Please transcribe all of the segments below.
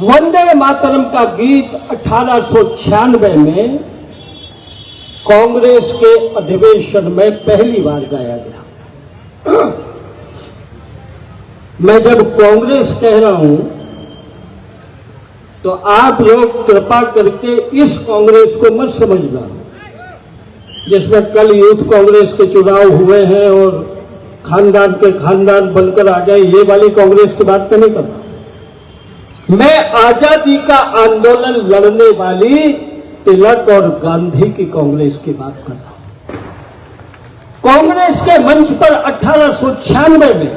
वंदे मातरम का गीत 1896 में कांग्रेस के अधिवेशन में पहली बार गाया गया। मैं जब कांग्रेस कह रहा हूं तो आप लोग कृपा करके इस कांग्रेस को मत समझना जिसमें कल यूथ कांग्रेस के चुनाव हुए हैं और खानदान के खानदान बनकर आ गए, ये वाली कांग्रेस की बात तो नहीं करता। मैं आजादी का आंदोलन लड़ने वाली तिलक और गांधी की कांग्रेस की बात कर रहा हूं। कांग्रेस के मंच पर 1896 में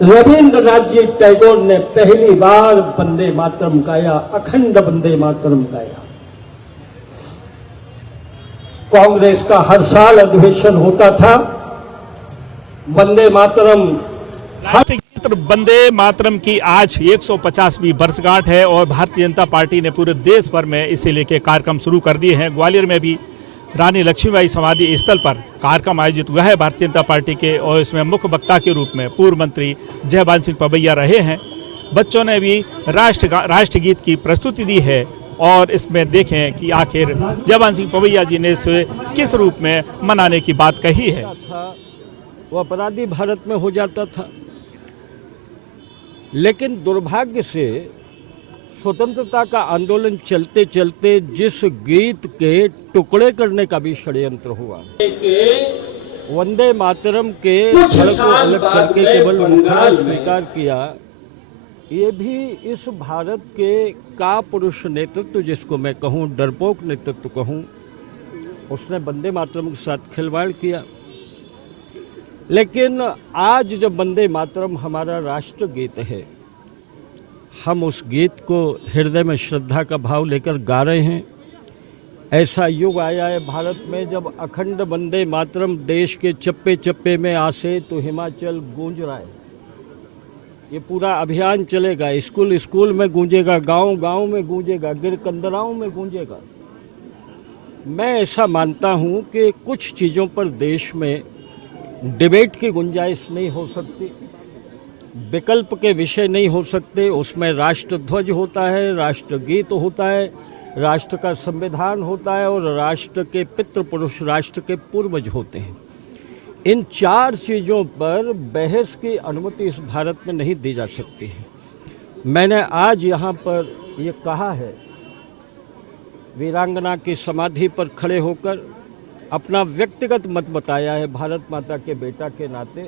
रविंद्रनाथ जी टैगोर ने पहली बार वंदे मातरम गाया, अखंड वंदे मातरम गाया। कांग्रेस का हर साल अधिवेशन होता था। वंदे मातरम वंदे मातरम की आज 150वीं वर्षगांठ है और भारतीय जनता पार्टी ने पूरे देश भर में इसे लेकर कार्यक्रम शुरू कर दिए हैं। ग्वालियर में भी रानी लक्ष्मीबाई समाधि स्थल पर कार्यक्रम आयोजित हुआ है भारतीय जनता पार्टी के, और इसमें मुख्य वक्ता के रूप में पूर्व मंत्री जयभान सिंह पवैया रहे हैं। बच्चों ने भी राष्ट्रगीत की प्रस्तुति दी है और इसमें देखें कि आखिर जयभान सिंह पवैया जी ने इसे किस रूप में मनाने की बात कही है। वो अपराधी भारत में हो जाता था, लेकिन दुर्भाग्य से स्वतंत्रता का आंदोलन चलते चलते जिस गीत के टुकड़े करने का भी षड्यंत्र हुआ, वंदे मातरम के धड़ को अलग करके केवल उनका स्वीकार किया, ये भी इस भारत के का पुरुष नेतृत्व, जिसको मैं कहूँ डरपोक नेतृत्व कहूँ, उसने वंदे मातरम के साथ खिलवाड़ किया। लेकिन आज जब वंदे मातरम हमारा राष्ट्रगीत है, हम उस गीत को हृदय में श्रद्धा का भाव लेकर गा रहे हैं। ऐसा युग आया है भारत में जब अखंड वंदे मातरम देश के चप्पे चप्पे में आसे तो हिमाचल गूंज रहा है। ये पूरा अभियान चलेगा, स्कूल स्कूल में गूंजेगा, गांव गांव में गूंजेगा, गिरकंदराओं में गूंजेगा। मैं ऐसा मानता हूं कि कुछ चीज़ों पर देश में डिबेट की गुंजाइश नहीं हो सकती, विकल्प के विषय नहीं हो सकते। उसमें राष्ट्रध्वज होता है, राष्ट्रगीत होता है, राष्ट्र का संविधान होता है और राष्ट्र के पितृपुरुष, राष्ट्र के पूर्वज होते हैं। इन चार चीज़ों पर बहस की अनुमति इस भारत में नहीं दी जा सकती है। मैंने आज यहाँ पर ये कहा है, वीरांगना की समाधि पर खड़े होकर अपना व्यक्तिगत मत बताया है भारत माता के बेटा के नाते,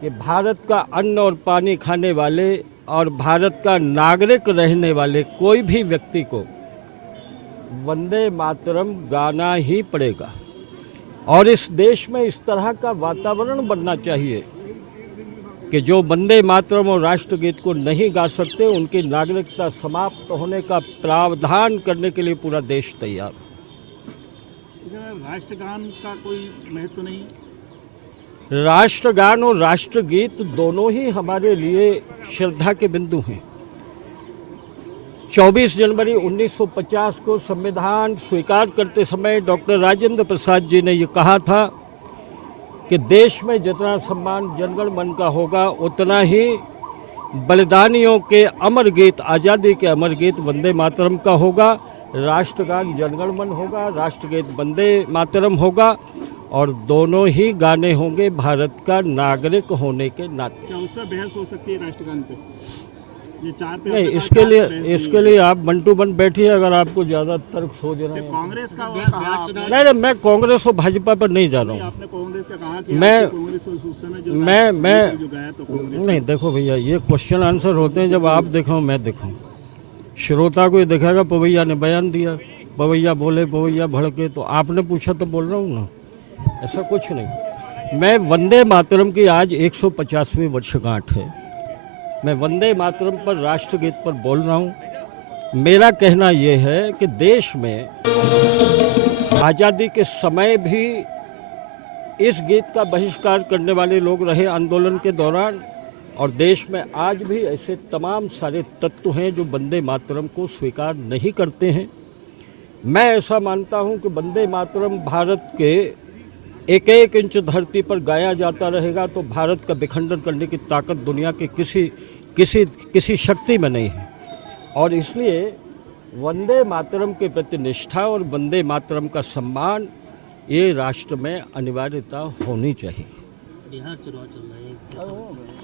कि भारत का अन्न और पानी खाने वाले और भारत का नागरिक रहने वाले कोई भी व्यक्ति को वंदे मातरम गाना ही पड़ेगा। और इस देश में इस तरह का वातावरण बनना चाहिए कि जो वंदे मातरम और राष्ट्रगीत को नहीं गा सकते, उनकी नागरिकता समाप्त होने का प्रावधान करने के लिए पूरा देश तैयार। राष्ट्रगान का कोई महत्व नहीं? राष्ट्रगान और राष्ट्रगीत दोनों ही हमारे लिए श्रद्धा के बिंदु हैं। 24 जनवरी 1950 को संविधान स्वीकार करते समय डॉक्टर राजेंद्र प्रसाद जी ने ये कहा था कि देश में जितना सम्मान जनगण मन का होगा, उतना ही बलिदानियों के अमर गीत, आज़ादी के अमर गीत वंदे मातरम का होगा। राष्ट्रगान जनगण मन होगा, राष्ट्रगीत वंदे मातरम होगा, और दोनों ही गाने होंगे भारत का नागरिक होने के नाते। क्या उस पर बहस हो सकती है राष्ट्रगान पे? ये चार पे नहीं, इसके लिए आप 1 to 1 बैठिए अगर आपको ज़्यादा तर्क सोच रहे हैं। कांग्रेस का नहीं, मैं कांग्रेस और भाजपा पर नहीं जा रहा हूँ। आपने कांग्रेस का कहा कि मैं नहीं, देखो भैया, ये क्वेश्चन आंसर होते हैं जब आप दिखाओ मैं दिखाऊं। श्रोता को ये दिखाएगा पवैया ने बयान दिया, पवैया बोले, पवैया भड़के, तो आपने पूछा तो बोल रहा हूँ ना, ऐसा कुछ नहीं। मैं वंदे मातरम की आज 150वीं वर्षगांठ है, मैं वंदे मातरम पर, राष्ट्रगीत पर बोल रहा हूँ। मेरा कहना यह है कि देश में आज़ादी के समय भी इस गीत का बहिष्कार करने वाले लोग रहे आंदोलन के दौरान, और देश में आज भी ऐसे तमाम सारे तत्व हैं जो वंदे मातरम को स्वीकार नहीं करते हैं। मैं ऐसा मानता हूं कि वंदे मातरम भारत के एक एक इंच धरती पर गाया जाता रहेगा तो भारत का विखंडन करने की ताकत दुनिया के किसी किसी शक्ति में नहीं है। और इसलिए वंदे मातरम के प्रति निष्ठा और वंदे मातरम का सम्मान ये राष्ट्र में अनिवार्यता होनी चाहिए। बिहार चुनाव चल रहे हैं।